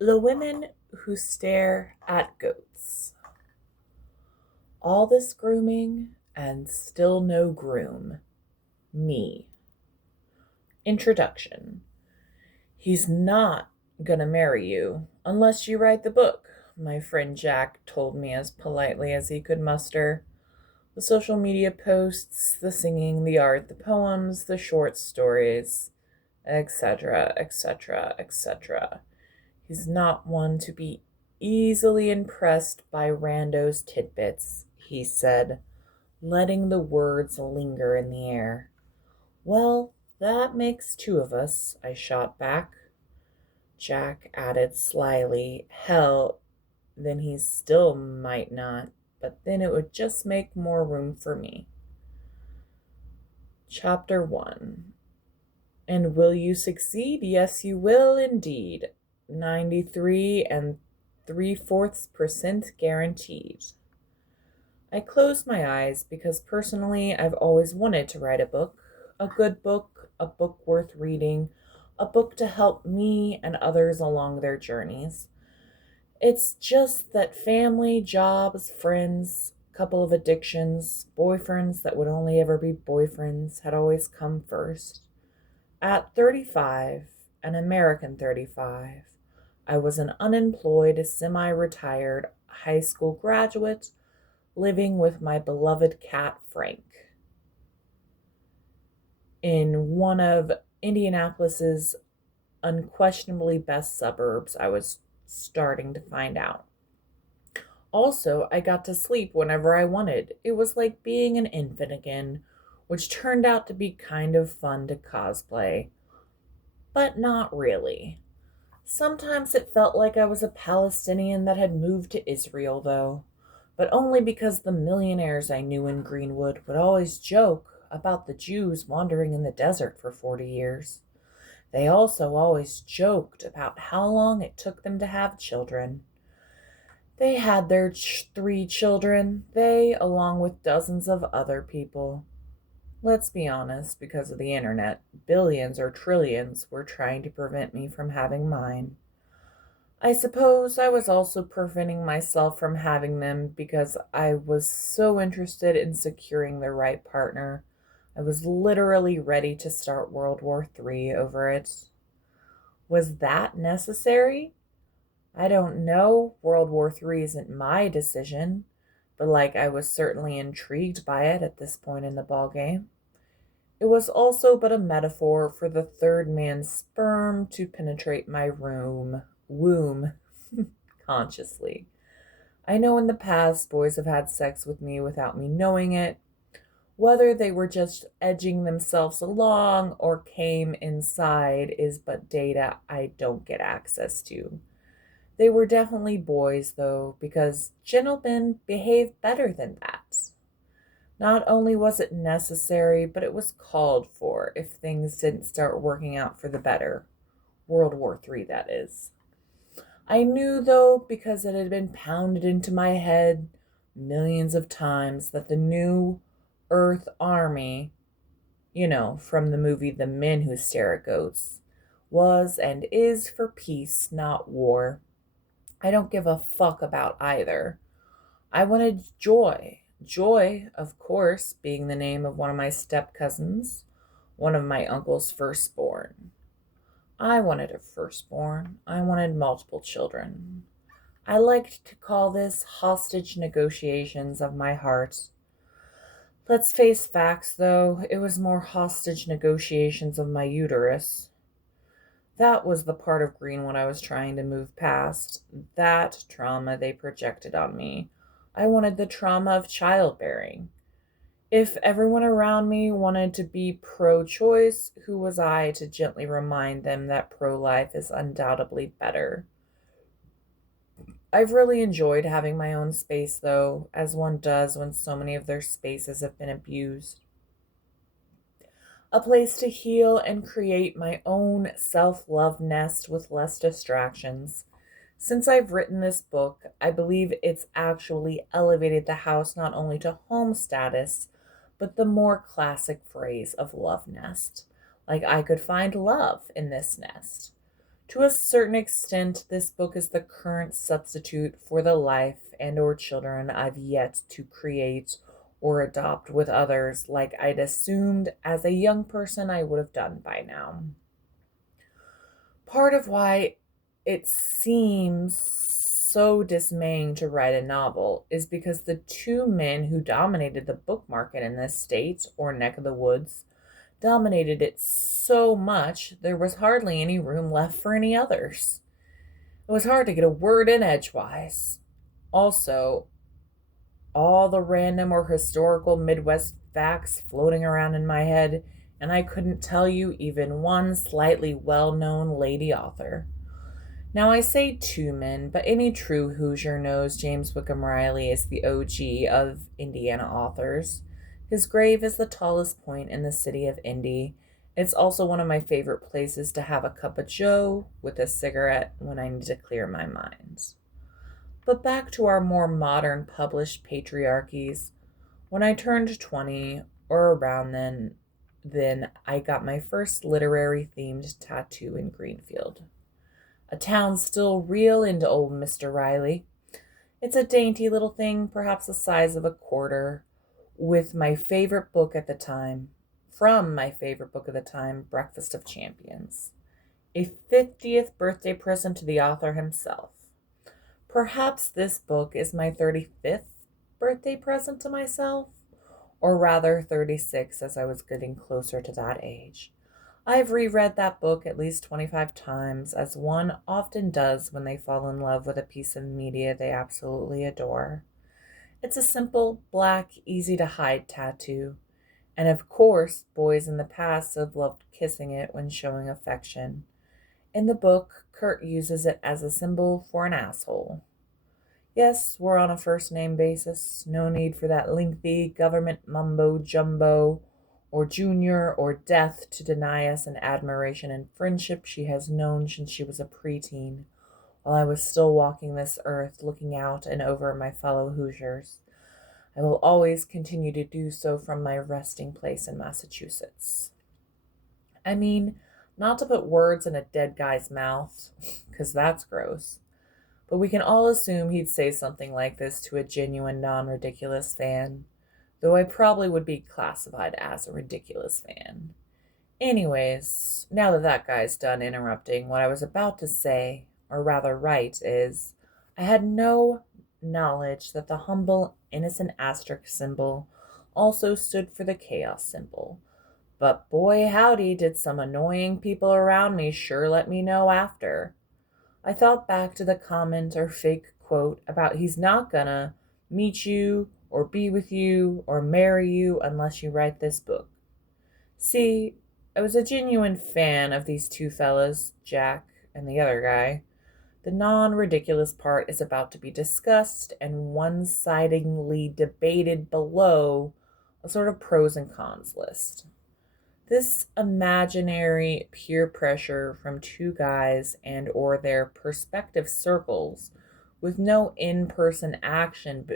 The women who stare at goats. All this grooming and still no groom. Me. Introduction. He's not gonna marry you unless you write the book, my friend Jack told me as politely as he could muster. The social media posts, the singing, the art, the poems, the short stories, etc., etc., etc. He's not one to be easily impressed by randos' tidbits, he said, letting the words linger in the air. Well, that makes two of us, I shot back. Jack added slyly, hell, then he still might not, but then it would just make more room for me. Chapter 1. And will you succeed? Yes, you will indeed. 93 and 3/4% guaranteed. I closed my eyes because personally I've always wanted to write a good book, a book worth reading, a book to help me and others along their journeys. It's just that family, jobs, friends, couple of addictions, boyfriends that would only ever be boyfriends had always come first. At 35, an American 35, I was an unemployed, semi retired high school graduate living with my beloved cat Frank in one of Indianapolis's unquestionably best suburbs. I was starting to find out. Also, I got to sleep whenever I wanted. It was like being an infant again, which turned out to be kind of fun to cosplay, but not really. Sometimes it felt like I was a Palestinian that had moved to Israel, though, but only because the millionaires I knew in Greenwood would always joke about the Jews wandering in the desert for 40 years. They also always joked about how long it took them to have children. They had their three children, they, along with dozens of other people. Let's be honest, because of the internet, billions or trillions were trying to prevent me from having mine. I suppose I was also preventing myself from having them because I was so interested in securing the right partner. I was literally ready to start World War III over it. Was that necessary? I don't know. World War III isn't my decision, but I was certainly intrigued by it at this point in the ballgame. It was also but a metaphor for the third man's sperm to penetrate my womb consciously. I know in the past boys have had sex with me without me knowing it, whether they were just edging themselves along or came inside is but data I don't get access to. They were definitely boys, though, because gentlemen behave better than that. Not only was it necessary, but it was called for if things didn't start working out for the better. World War III, that is. I knew, though, because it had been pounded into my head millions of times, that the new Earth Army, from the movie The Men Who Stare at Goats, was and is for peace, not war. I don't give a fuck about either. I wanted joy. Joy, of course, being the name of one of my step cousins, one of my uncle's firstborn. I wanted a firstborn. I wanted multiple children. I liked to call this hostage negotiations of my heart. Let's face facts, though, it was more hostage negotiations of my uterus. That was the part of Greenwood I was trying to move past. That trauma they projected on me. I wanted the trauma of childbearing. If everyone around me wanted to be pro choice, who was I to gently remind them that pro life is undoubtedly better? I've really enjoyed having my own space, though, as one does when so many of their spaces have been abused. A place to heal and create my own self love nest with less distractions. Since I've written this book, I believe it's actually elevated the house not only to home status, but the more classic phrase of love nest. Like I could find love in this nest. To a certain extent, this book is the current substitute for the life and or children I've yet to create or adopt with others like I'd assumed as a young person I would have done by now. Part of why it seems so dismaying to write a novel is because the two men who dominated the book market in this state or neck of the woods dominated it so much there was hardly any room left for any others. It was hard to get a word in edgewise. Also, all the random or historical Midwest facts floating around in my head, and I couldn't tell you even one slightly well known lady author. Now, I say two men, but any true Hoosier knows James Wickham Riley is the OG of Indiana authors. His grave is the tallest point in the city of Indy. It's also one of my favorite places to have a cup of joe with a cigarette when I need to clear my mind. But back to our more modern published patriarchies. When I turned 20, or around then I got my first literary themed tattoo in Greenfield, a town still real into old Mr. Riley. It's a dainty little thing, perhaps the size of a quarter, with my favorite book at the time, from my favorite book of the time, Breakfast of Champions, a 50th birthday present to the author himself. Perhaps this book is my 35th birthday present to myself, or rather 36 as I was getting closer to that age. I've reread that book at least 25 times, as one often does when they fall in love with a piece of media they absolutely adore. It's a simple, black, easy-to-hide tattoo, and of course, boys in the past have loved kissing it when showing affection. In the book, Kurt uses it as a symbol for an asshole. Yes, we're on a first-name basis. No need for that lengthy government mumbo-jumbo or junior or death to deny us an admiration and friendship she has known since she was a preteen, while I was still walking this earth, looking out and over my fellow Hoosiers. I will always continue to do so from my resting place in Massachusetts. I mean, not to put words in a dead guy's mouth, because that's gross, but we can all assume he'd say something like this to a genuine, non-ridiculous fan, though I probably would be classified as a ridiculous fan. Anyways, now that guy's done interrupting, what I was about to say, or rather write, is I had no knowledge that the humble, innocent asterisk symbol also stood for the chaos symbol. But boy howdy did some annoying people around me sure let me know after. I thought back to the comment or fake quote about he's not gonna meet you or be with you or marry you unless you write this book. See, I was a genuine fan of these two fellas, Jack and the other guy. The non-ridiculous part is about to be discussed and one-sidedly debated below a sort of pros and cons list. This imaginary peer pressure from two guys and or their perspective circles with no in-person action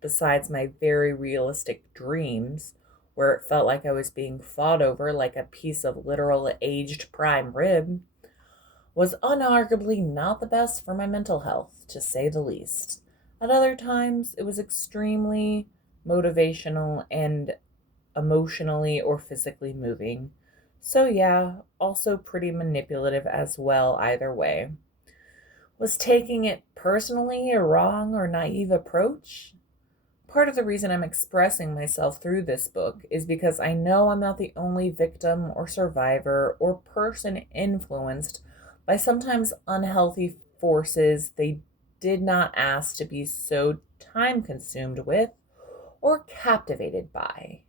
besides my very realistic dreams, where it felt like I was being fought over like a piece of literal aged prime rib, was unarguably not the best for my mental health, to say the least. At other times, it was extremely motivational and emotionally or physically moving. So yeah, also pretty manipulative as well either way. Was taking it personally a wrong or naive approach? Part of the reason I'm expressing myself through this book is because I know I'm not the only victim or survivor or person influenced by sometimes unhealthy forces they did not ask to be so time consumed with or captivated by.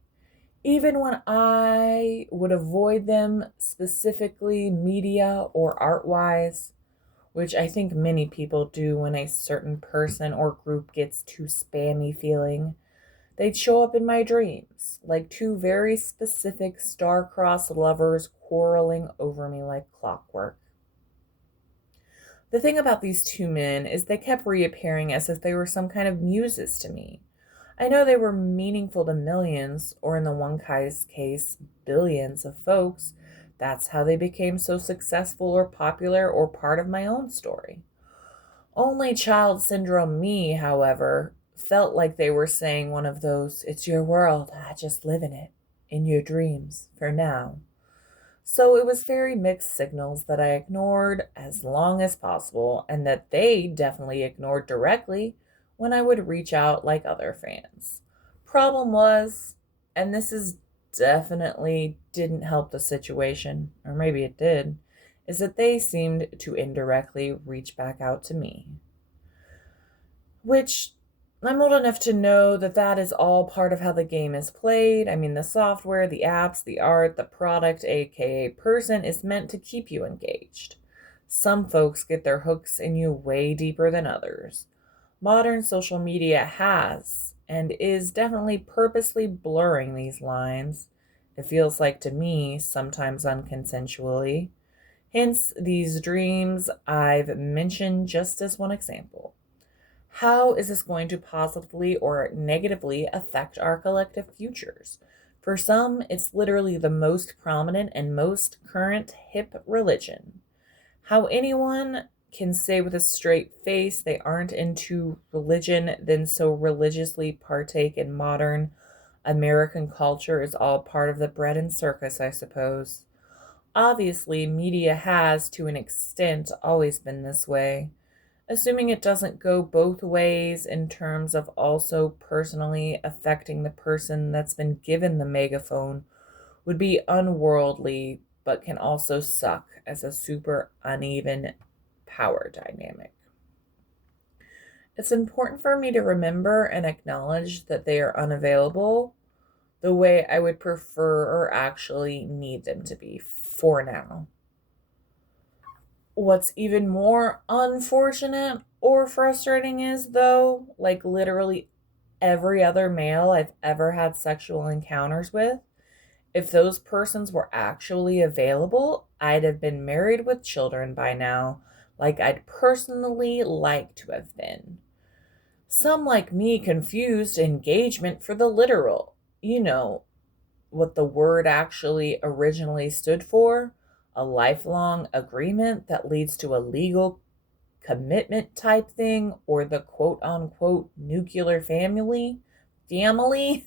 Even when I would avoid them, specifically media or art-wise, which I think many people do when a certain person or group gets too spammy feeling, they'd show up in my dreams, like two very specific star-crossed lovers quarreling over me like clockwork. The thing about these two men is they kept reappearing as if they were some kind of muses to me. I know they were meaningful to millions, or in the one guy's case, billions of folks that's how they became so successful or popular or part of my own story. Only child syndrome me, however, felt like they were saying one of those, it's your world, just live in it, in your dreams, for now. So it was very mixed signals that I ignored as long as possible, and that they definitely ignored directly when I would reach out like other fans. Problem was, and this is definitely didn't help the situation, or maybe it did, is that they seemed to indirectly reach back out to me. Which I'm old enough to know that that is all part of how the game is played. I mean, the software, the apps, the art, the product, aka person, is meant to keep you engaged. Some folks get their hooks in you way deeper than others. Modern social media has and is definitely purposely blurring these lines. It feels like to me, sometimes unconsensually. Hence, these dreams I've mentioned just as one example. How is this going to positively or negatively affect our collective futures? For some, it's literally the most prominent and most current hip religion. How anyone can say with a straight face they aren't into religion, then so religiously partake in modern American culture is all part of the bread and circus, I suppose. Obviously, media has, to an extent, always been this way. Assuming it doesn't go both ways in terms of also personally affecting the person that's been given the megaphone would be unworldly, but can also suck as a super uneven power dynamic. It's important for me to remember and acknowledge that they are unavailable the way I would prefer or actually need them to be for now. What's even more unfortunate or frustrating is, though, like literally every other male I've ever had sexual encounters with, if those persons were actually available, I'd have been married with children by now, like I'd personally like to have been. Some like me confused engagement for the literal. You know what the word actually originally stood for? A lifelong agreement that leads to a legal commitment type thing, or the quote unquote nuclear family? Family?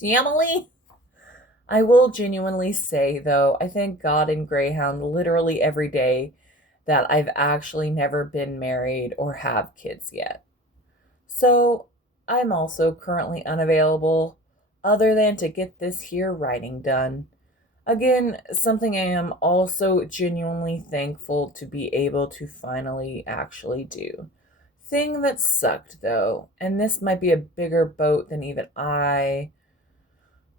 Family? I will genuinely say, though, I thank God in Greyhound literally every day that I've actually never been married or have kids yet. So I'm also currently unavailable, other than to get this here writing done. Again, something I am also genuinely thankful to be able to finally actually do. Thing that sucked, though, and this might be a bigger boat than even I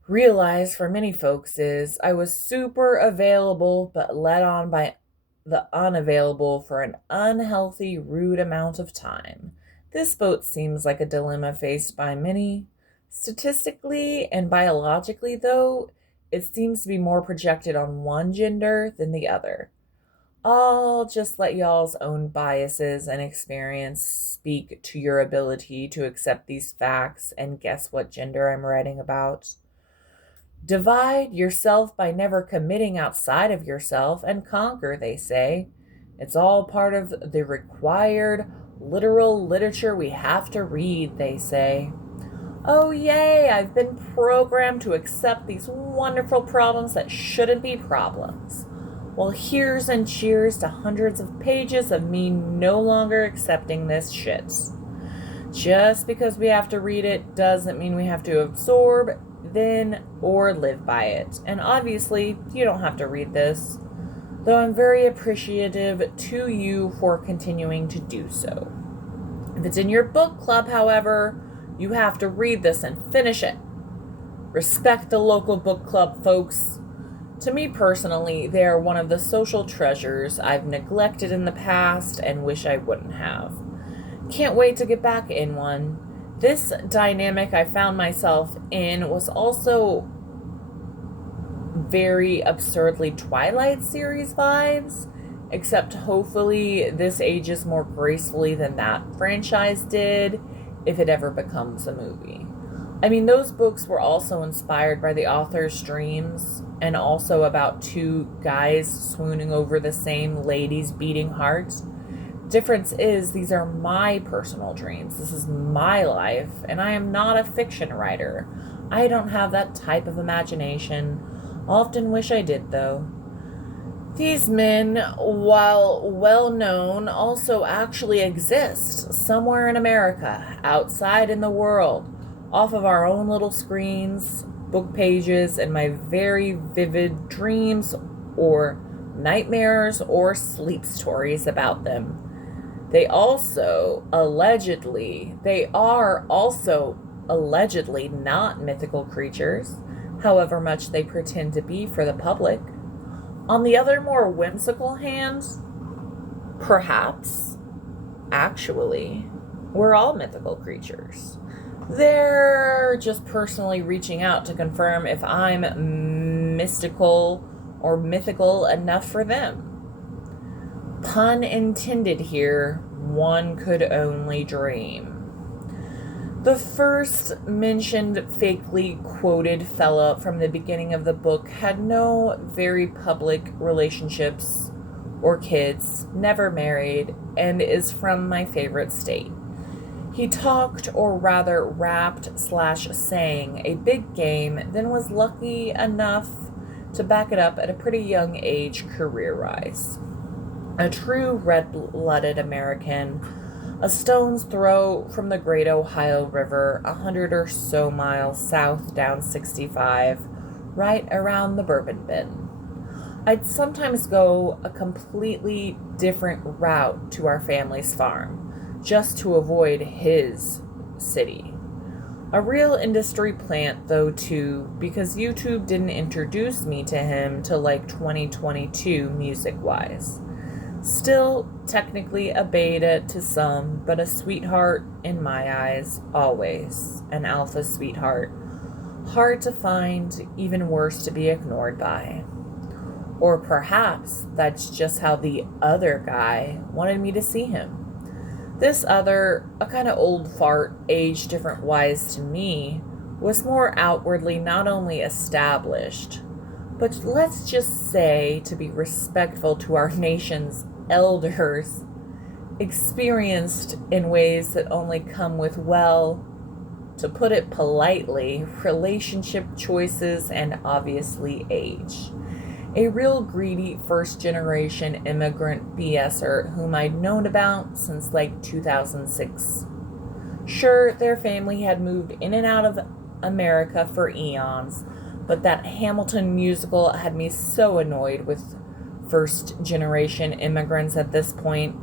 realize for many folks, is I was super available but led on by the unavailable for an unhealthy, rude amount of time. This boat seems like a dilemma faced by many. Statistically and biologically, though, it seems to be more projected on one gender than the other. I'll just let y'all's own biases and experience speak to your ability to accept these facts and guess what gender I'm writing about. Divide yourself by never committing outside of yourself and conquer, they say. It's all part of the required literal literature we have to read, they say. Oh, yay, I've been programmed to accept these wonderful problems that shouldn't be problems. Well, here's and cheers to hundreds of pages of me no longer accepting this shit. Just because we have to read it doesn't mean we have to absorb, then, or live by it. And obviously, you don't have to read this, though I'm very appreciative to you for continuing to do so. If it's in your book club, however, you have to read this and finish it. Respect the local book club, folks. To me personally, they are one of the social treasures I've neglected in the past and wish I wouldn't have. Can't wait to get back in one. This dynamic I found myself in was also very absurdly Twilight series vibes, except hopefully this ages more gracefully than that franchise did, if it ever becomes a movie. I mean, those books were also inspired by the author's dreams and also about two guys swooning over the same lady's beating heart. Difference is, these are my personal dreams. This is my life, and I am not a fiction writer. I don't have that type of imagination. Often wish I did, though. These men, while well known, also actually exist somewhere in America, outside in the world, off of our own little screens, book pages, and my very vivid dreams or nightmares or sleep stories about them. They are also allegedly not mythical creatures, however much they pretend to be for the public. On the other more whimsical hand, perhaps, actually, we're all mythical creatures. They're just personally reaching out to confirm if I'm mystical or mythical enough for them. Pun intended here, one could only dream. The first mentioned fakely quoted fella from the beginning of the book had no very public relationships or kids, never married, and is from my favorite state. He talked, or rather rapped/sang, a big game, then was lucky enough to back it up at a pretty young age career-wise. A true red-blooded American, a stone's throw from the Great Ohio River, 100 or so miles south down 65, right around the Bourbon Bin. I'd sometimes go a completely different route to our family's farm, just to avoid his city. A real industry plant, though, too, because YouTube didn't introduce me to him till like 2022 music-wise. Still, technically a beta to some, but a sweetheart in my eyes, always. An alpha sweetheart. Hard to find, even worse to be ignored by. Or perhaps that's just how the other guy wanted me to see him. This other, a kind of old fart, age different wise to me, was more outwardly not only established, but let's just say, to be respectful to our nation's elders, experienced in ways that only come with, well, to put it politely, relationship choices and obviously age. A real greedy first-generation immigrant BSer whom I'd known about since like 2006. Sure, their family had moved in and out of America for eons, but that Hamilton musical had me so annoyed with first-generation immigrants at this point.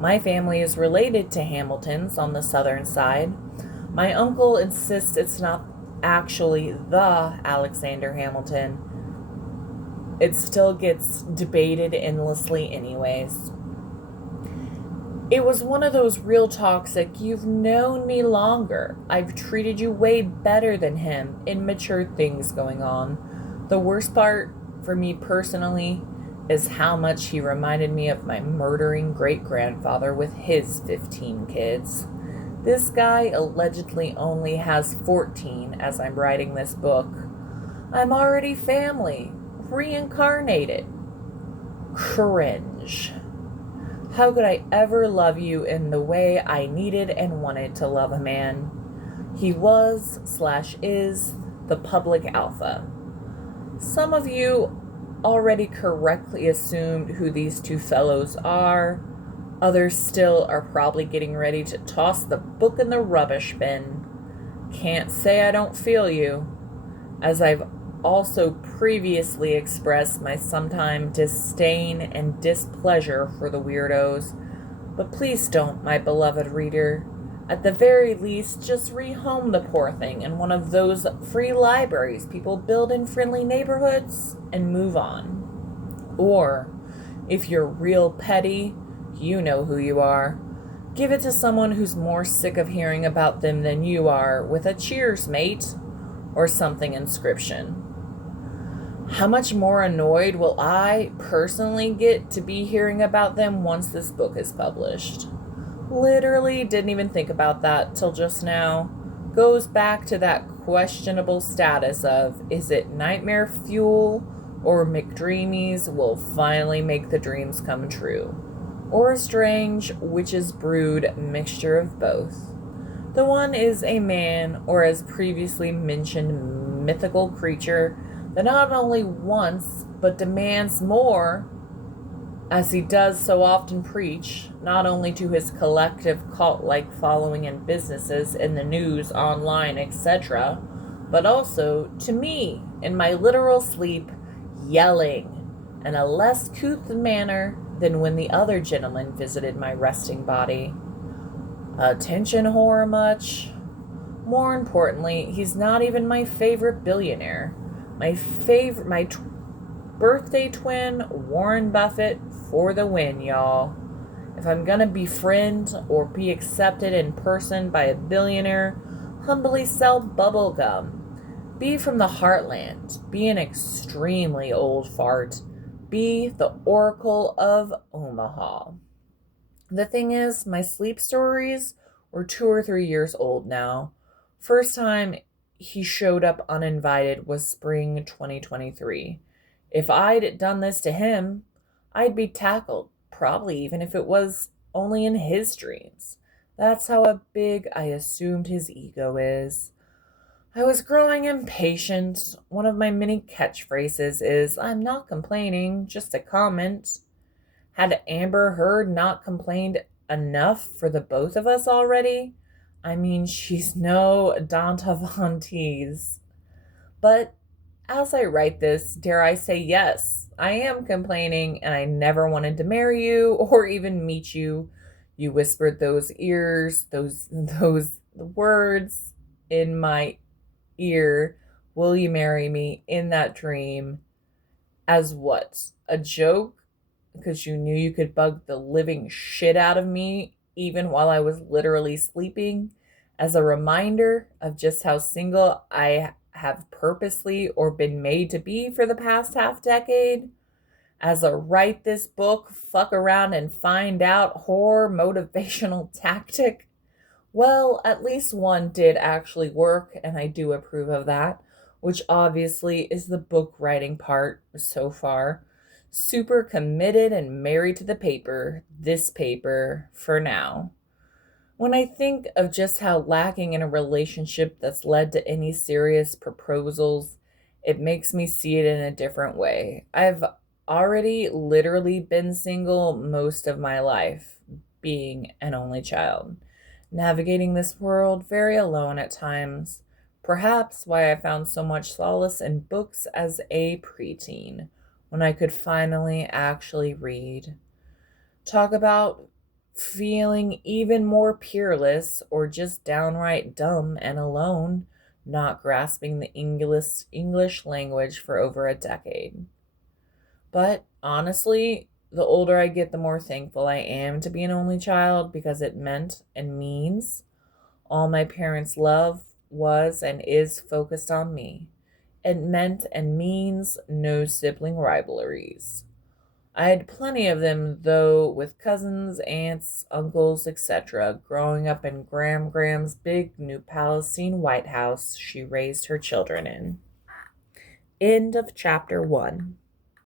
My family is related to Hamiltons on the southern side. My uncle insists it's not actually the Alexander Hamilton. It still gets debated endlessly anyways. It was one of those real toxic, you've known me longer, I've treated you way better than him, immature things going on. The worst part, for me personally, is how much he reminded me of my murdering great-grandfather with his 15 kids. This guy allegedly only has 14 as I'm writing this book. I'm already family. Reincarnated. Cringe. How could I ever love you in the way I needed and wanted to love a man? He was/is the public alpha. Some of you already correctly assumed who these two fellows are. Others still are probably getting ready to toss the book in the rubbish bin. Can't say I don't feel you, as I've also previously expressed my sometime disdain and displeasure for the weirdos. But please don't, my beloved reader. At the very least, just rehome the poor thing in one of those free libraries people build in friendly neighborhoods and move on. Or, if you're real petty, you know who you are. Give it to someone who's more sick of hearing about them than you are with a cheers, mate, or something inscription. How much more annoyed will I personally get to be hearing about them once this book is published? Literally didn't even think about that till just now. goes back to that questionable status of, is it nightmare fuel or McDreamies will finally make the dreams come true? Or a strange witch's brood mixture of both? The one is a man, or as previously mentioned, mythical creature that not only wants but demands more, as he does so often preach, not only to his collective cult-like following in businesses, in the news, online, etc., but also to me, in my literal sleep, yelling in a less couth manner than when the other gentleman visited my resting body. Attention whore much? More importantly, he's not even my favorite billionaire. My birthday twin, Warren Buffett, for the win, y'all. If I'm gonna befriend or be accepted in person by a billionaire, humbly sell bubblegum. Be from the heartland. Be an extremely old fart. Be the Oracle of Omaha. The thing is, my sleep stories were 2 or 3 years old now. First time he showed up uninvited was spring 2023. If I'd done this to him, I'd be tackled, probably even if it was only in his dreams. That's how big I assumed his ego is. I was growing impatient. One of my many catchphrases is, I'm not complaining, just a comment. Had Amber Heard not complained enough for the both of us already? I mean, she's no Danta Von Teese. But as I write this, dare I say, yes, I am complaining, and I never wanted to marry you or even meet you. You whispered those words in my ear. Will you marry me in that dream? As what? A joke? Because you knew you could bug the living shit out of me even while I was literally sleeping? As a reminder of just how single I have purposely or been made to be for the past half decade? As a write this book, fuck around and find out horror motivational tactic? Well, at least one did actually work, and I do approve of that, which obviously is the book writing part so far. Super committed and married to the paper, this paper, for now. When I think of just how lacking in a relationship that's led to any serious proposals, it makes me see it in a different way. I've already literally been single most of my life, being an only child, navigating this world very alone at times. Perhaps why I found so much solace in books as a preteen, when I could finally actually read. Talk about feeling even more peerless or just downright dumb and alone, not grasping the English language for over a decade. But honestly, the older I get, the more thankful I am to be an only child, because it meant and means all my parents' love was and is focused on me. It meant and means no sibling rivalries. I had plenty of them, though, with cousins, aunts, uncles, etc., growing up in Graham's big New Palestine White House she raised her children in. End of chapter 1.